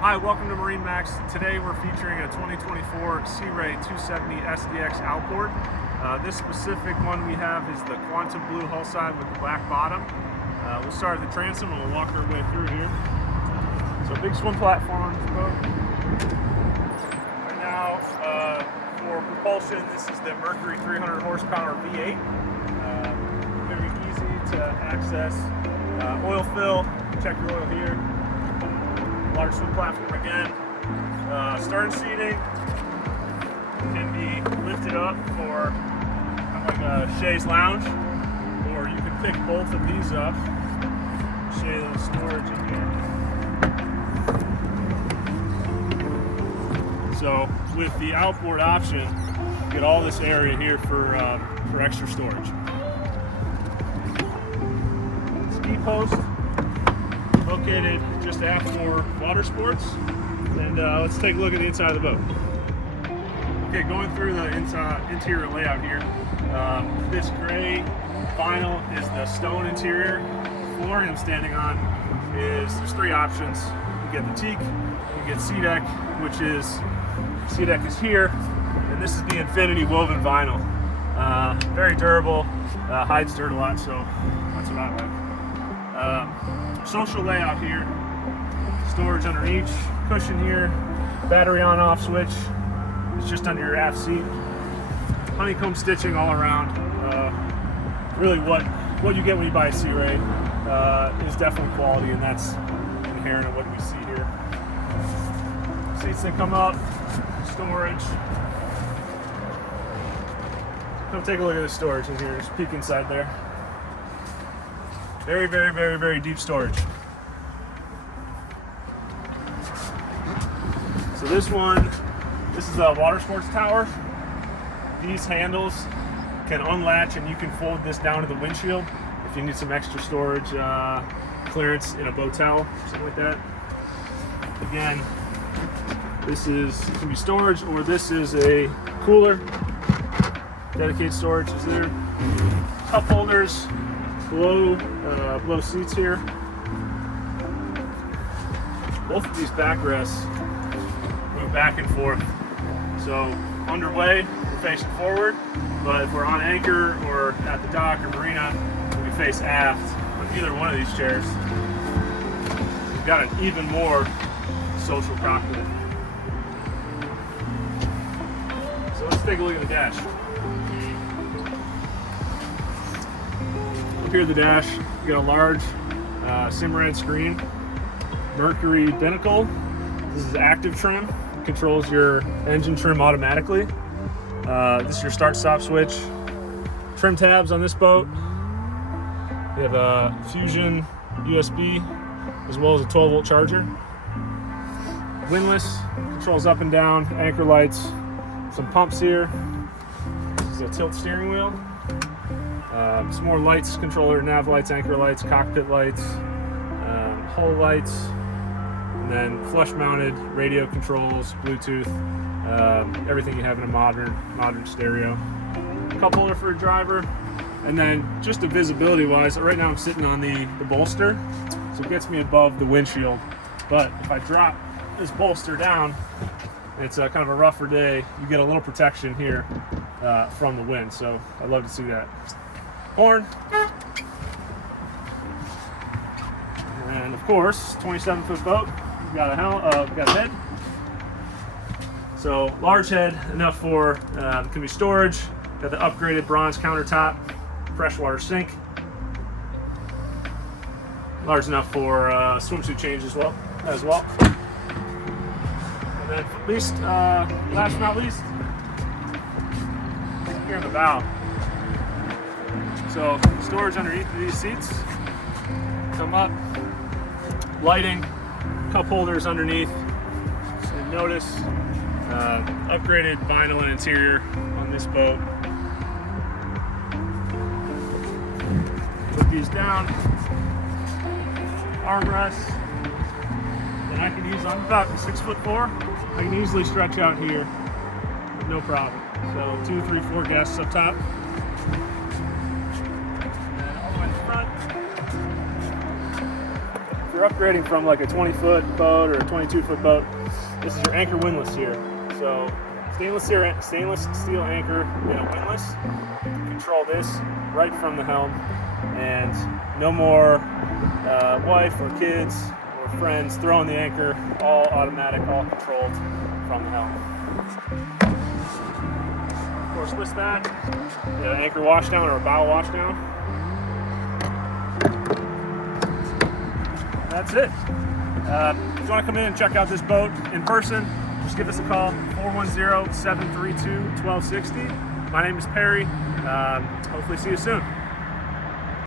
Hi, welcome to MarineMax. Today we're featuring a 2024 Sea Ray 270 SDX Outboard. This specific one we have is the quantum blue hull side with the black bottom. We'll start at the transom and we'll walk our way through here. So big swim platform on this boat. Right now, for propulsion, this is the Mercury 300 horsepower V8. Very easy to access. Oil fill, check your oil here. Large swim platform again. Stern seating can be lifted up for kind of like a chaise lounge, or you can pick both of these up. Show you a little storage in here. So with the outboard option, you get all this area here for extra storage. Ski post located just aft for water sports, and let's take a look at the inside of the boat. Okay, going through the interior layout here. This gray vinyl is the stone interior. The flooring I'm standing on there's three options. You get the teak, you get sea deck, which is sea deck is here, and this is the infinity woven vinyl. Very durable, hides dirt a lot, so that's what I like. Social layout here, storage under each cushion here, battery on off switch, it's just under your aft seat, honeycomb stitching all around. Really what you get when you buy a Sea Ray is definitely quality, and that's inherent in what we see here. Seats that come up, storage. Come take a look at the storage in here, just peek inside there. Very, very, very, very deep storage. So this is a water sports tower. These handles can unlatch and you can fold this down to the windshield if you need some extra storage clearance in a boat towel, something like that. Again, this can be storage, or this is a cooler. Dedicated storage is there. Cup holders. Below seats here. Both of these backrests move back and forth. So underway, we're facing forward, but if we're on anchor or at the dock or marina, we face aft on either one of these chairs. We've got an even more social cockpit. So let's take a look at the dash. Here at the dash, you got a large Simran screen, Mercury binnacle. This is active trim. It controls your engine trim automatically. This is your start-stop switch. Trim tabs on this boat. We have a Fusion USB as well as a 12-volt charger. Windlass controls up and down, anchor lights, some pumps here. This is a tilt steering wheel. Some more lights, controller, nav lights, anchor lights, cockpit lights, hull lights, and then flush mounted radio controls, Bluetooth, everything you have in a modern stereo. Cup holder for a driver, and then just the visibility wise, right now I'm sitting on the bolster, so it gets me above the windshield. But if I drop this bolster down, it's kind of a rougher day, you get a little protection here from the wind, so I'd love to see that. Horn, and of course 27-foot boat. We've got a head, so large head, enough for can be storage. Got the upgraded bronze countertop, freshwater sink, large enough for swimsuit change as well. And then last but not least, here in the bow. So storage underneath these seats, come up, lighting, cup holders underneath, and notice upgraded vinyl and interior on this boat. Put these down, armrests, and I can use, I'm about 6'4", I can easily stretch out here, no problem. So 2, 3, 4 guests up top. you're upgrading from like a 20-foot boat or a 22-foot boat, this is your anchor windlass here. So stainless steel anchor and a windlass. You can control this right from the helm, and no more wife or kids or friends throwing the anchor. All automatic, all controlled from the helm. Of course, with that, the anchor washdown or a bow washdown. That's it. If you want to come in and check out this boat in person, just give us a call, 410-732-1260. My name is Perry. Hopefully see you soon.